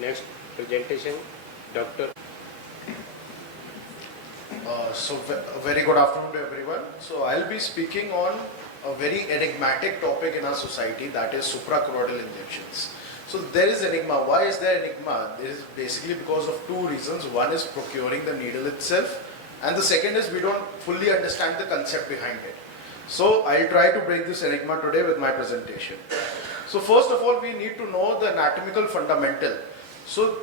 Next presentation, Dr. Very good afternoon to everyone. So I'll be speaking on a very enigmatic topic in our society, that is suprachoroidal injections. So there is enigma. Why is there enigma? This is basically because of two reasons. One is procuring the needle itself, and the second is we don't fully understand the concept behind it. So I'll try to break this enigma today with my presentation. So first of all, we need to know the anatomical fundamental. So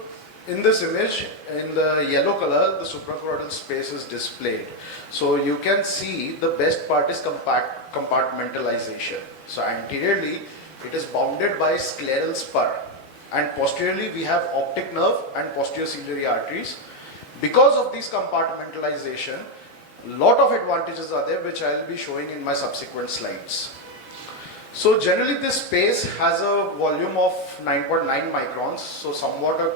in this image, in the yellow color, the suprachoroidal space is displayed. So you can see the best part is compartmentalization. So anteriorly, it is bounded by scleral spur, and posteriorly we have optic nerve and posterior ciliary arteries. Because of this compartmentalization, lot of advantages are there, which I will be showing in my subsequent slides. So generally this space has a volume of 9.9 microns, so somewhat a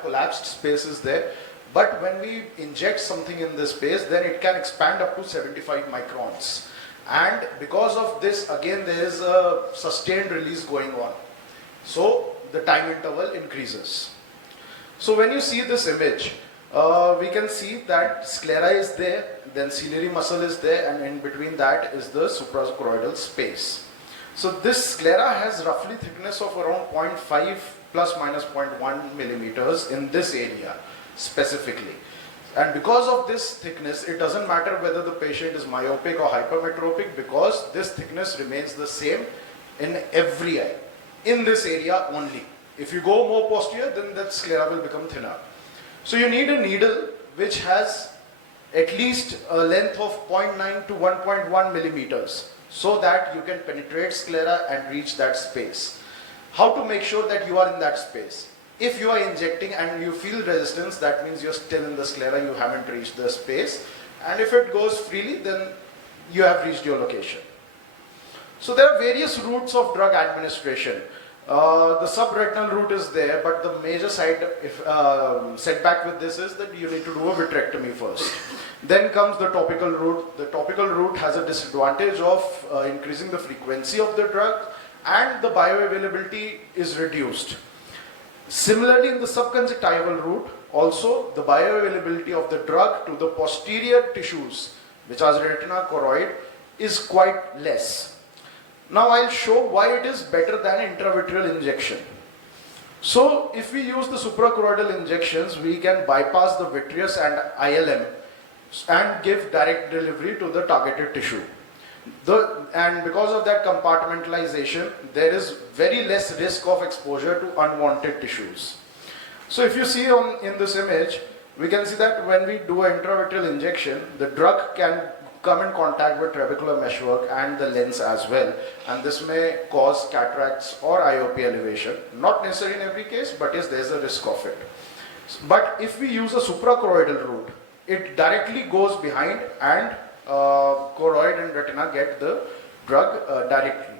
collapsed space is there. But when we inject something in this space, then it can expand up to 75 microns. And because of this, again, there is a sustained release going on. So the time interval increases. So when you see this image, we can see that sclera is there, then ciliary muscle is there, and in between that is the suprachoroidal space. So this sclera has roughly thickness of around 0.5 plus minus 0.1 millimeters in this area specifically. And because of this thickness, it doesn't matter whether the patient is myopic or hypermetropic, because this thickness remains the same in every eye, in this area only. If you go more posterior, then that sclera will become thinner. So you need a needle which has at least a length of 0.9 to 1.1 millimeters, so that you can penetrate sclera and reach that space. How to make sure that you are in that space? If you are injecting and you feel resistance, that means you're still in the sclera, you haven't reached the space. And if it goes freely, then you have reached your location. So there are various routes of drug administration. The subretinal route is there, but the major setback with this is that you need to do a vitrectomy first. Then comes the topical route. The topical route has a disadvantage of increasing the frequency of the drug, and the bioavailability is reduced. Similarly, in the subconjunctival route, also the bioavailability of the drug to the posterior tissues, which are retina, choroid, is quite less. Now I'll show why it is better than intravitreal injection. So if we use the suprachoroidal injections, we can bypass the vitreous and ILM and give direct delivery to the targeted tissue. And because of that compartmentalization, there is very less risk of exposure to unwanted tissues. So if you see in this image, we can see that when we do an intravitreal injection, the drug can come in contact with trabecular meshwork and the lens as well, and this may cause cataracts or IOP elevation. Not necessary in every case, but yes, there is a risk of it. But if we use a suprachoroidal route, it directly goes behind, and choroid and retina get the drug directly.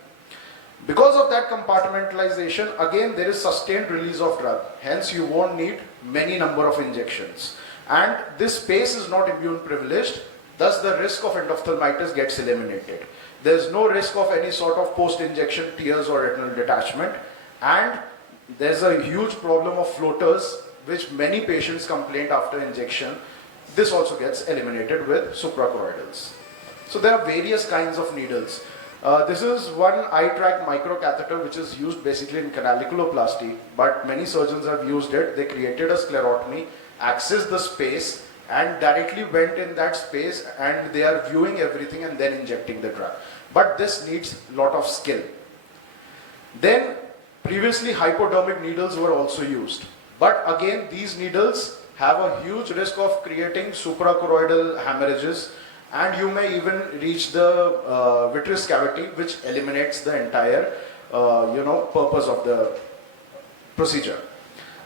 Because of that compartmentalization, again there is sustained release of drug, hence you won't need many number of injections, and this space is not immune privileged, thus the risk of endophthalmitis gets eliminated. There is no risk of any sort of post-injection tears or retinal detachment, and there is a huge problem of floaters, which many patients complain after injection. This also gets eliminated with suprachoroidals. So there are various kinds of needles. This is one eye tract microcatheter, which is used basically in canaliculoplasty, but many surgeons have used it. They created a sclerotomy, accessed the space, and directly went in that space, and they are viewing everything and then injecting the drug. But this needs a lot of skill. Then previously hypodermic needles were also used, but again these needles have a huge risk of creating suprachoroidal hemorrhages, and you may even reach the vitreous cavity, which eliminates the entire purpose of the procedure.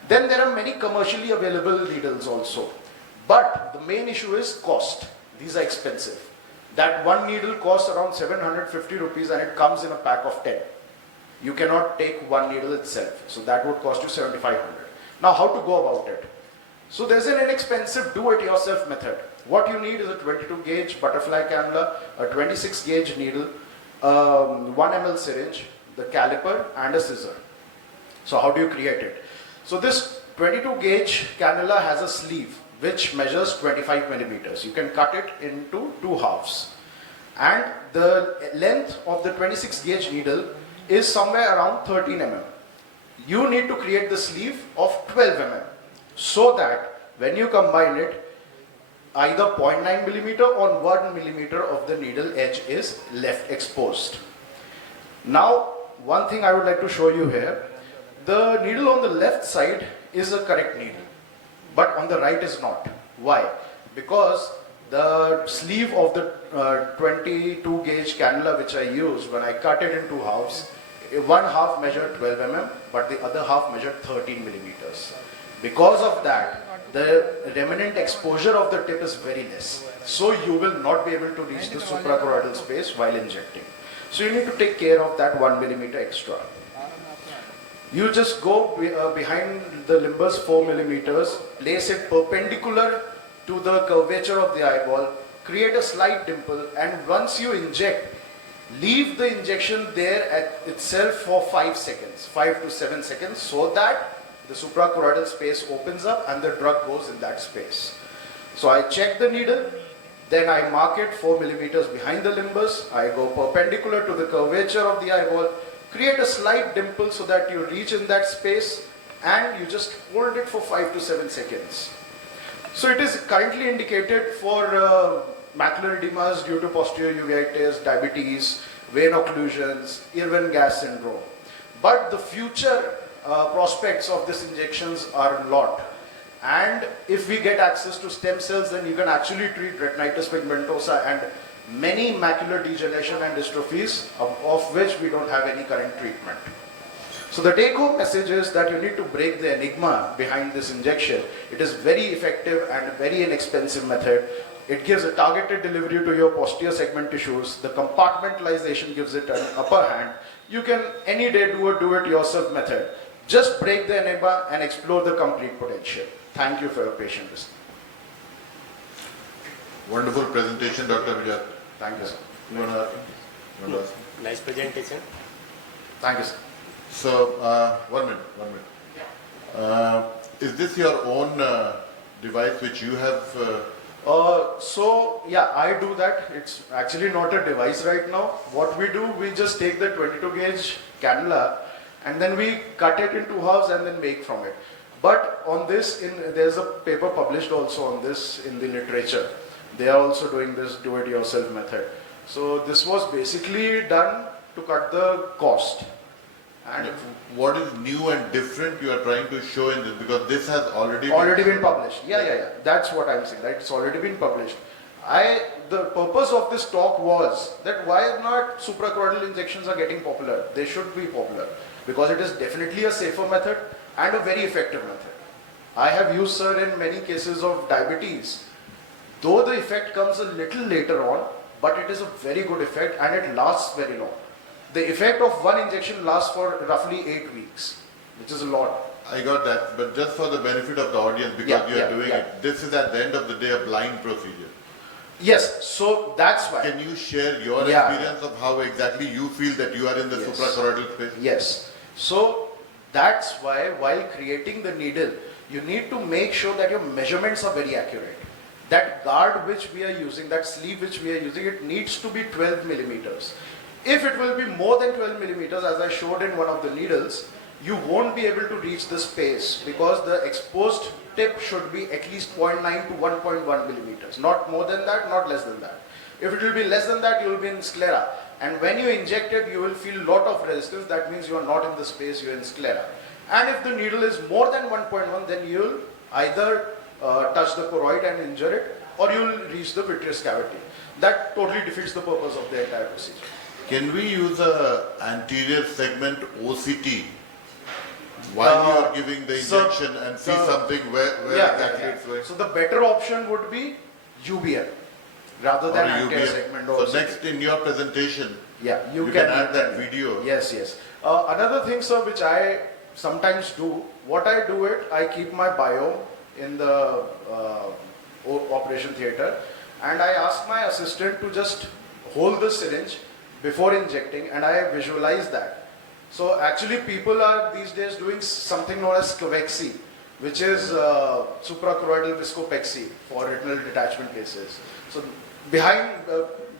Then there are many commercially available needles also, but the main issue is cost. These are expensive. That one needle costs around 750 rupees, and it comes in a pack of 10. You cannot take one needle itself, so that would cost you 7,500. Now how to go about it? So there's an inexpensive do-it-yourself method. What you need is a 22 gauge butterfly cannula, a 26 gauge needle, 1 ml syringe, the caliper and a scissor. So how do you create it? So this 22 gauge cannula has a sleeve which measures 25 millimeters. You can cut it into two halves. And the length of the 26 gauge needle is somewhere around 13 mm. You need to create the sleeve of 12 mm so that when you combine it, either 0.9 millimeter or 1 millimeter of the needle edge is left exposed. Now, one thing I would like to show you here, the needle on the left side is a correct needle, but on the right is not. Why? Because the sleeve of the 22 gauge cannula which I used, when I cut it in two halves, one half measured 12 mm, but the other half measured 13 millimeters. Because of that, the remnant exposure of the tip is very less. So you will not be able to reach the suprachoroidal space while injecting. So you need to take care of that 1 millimeter extra. You just go behind the limbus 4 millimeters, place it perpendicular to the curvature of the eyeball, create a slight dimple, and once you inject, leave the injection there at itself for 5 seconds, 5 to 7 seconds, so that the suprachoroidal space opens up and the drug goes in that space. So I check the needle, then I mark it 4 millimeters behind the limbus, I go perpendicular to the curvature of the eyeball, create a slight dimple so that you reach in that space, and you just hold it for 5 to 7 seconds. So it is currently indicated for macular edemas due to posterior uveitis, diabetes, vein occlusions, Irwin gas syndrome. But the future prospects of these injections are a lot. And if we get access to stem cells, then you can actually treat retinitis pigmentosa and many macular degeneration and dystrophies of which we don't have any current treatment. So the take-home message is that you need to break the enigma behind this injection. It is very effective and very inexpensive method. It gives a targeted delivery to your posterior segment tissues. The compartmentalization gives it an upper hand. You can any day do a do-it-yourself method. Just break the enigma and explore the complete potential. Thank you for your patient listening. Wonderful presentation, Dr. Abhijaat. Thank you, sir. You want to ask? Nice presentation. Thank you, sir. So, 1 minute. Is this your own device which you have? So yeah, I do that. It's actually not a device right now. What we do, we just take the 22 gauge cannula and then we cut it into halves and then make from it. But on this, there's a paper published also on this in the literature. They are also doing this do-it-yourself method. So this was basically done to cut the cost. And what is new and different you are trying to show in this? Because this has already been published. Yeah. That's what I'm saying, right? It's already been published. The purpose of this talk was that why not suprachoroidal injections are getting popular? They should be popular because it is definitely a safer method and a very effective method. I have used, sir, in many cases of diabetes. Though the effect comes a little later on, but it is a very good effect and it lasts very long. The effect of one injection lasts for roughly 8 weeks, which is a lot. I got that, but just for the benefit of the audience, because you are doing it, this is at the end of the day a blind procedure. Yes, so that's why. Can you share your experience of how exactly you feel that you are in the suprachoroidal space? Yes. So that's why while creating the needle, you need to make sure that your measurements are very accurate. That guard which we are using, that sleeve which we are using, it needs to be 12 millimeters. If it will be more than 12 millimeters, as I showed in one of the needles, you won't be able to reach the space because the exposed tip should be at least 0.9 to 1.1 millimeters. Not more than that, not less than that. If it will be less than that, you will be in sclera. And when you inject it, you will feel a lot of resistance. That means you are not in the space, you are in sclera. And if the needle is more than 1.1, then you will either touch the choroid and injure it, or you will reach the vitreous cavity. That totally defeats the purpose of the entire procedure. Can we use a anterior segment OCT while you are giving the injection and see something where exactly it's going? So the better option would be UBL rather than anterior segment OCT. So next in your presentation, you can add that video. Yes. Another thing, sir, which I sometimes do, I keep my bio in the operation theatre and I ask my assistant to just hold the syringe before injecting and I visualize that. So actually people are these days doing something known as cavexy, which is suprachoroidal viscopexy for retinal detachment cases. So behind,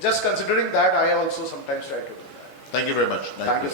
just considering that, I also sometimes try to do that. Thank you very much. Thank you.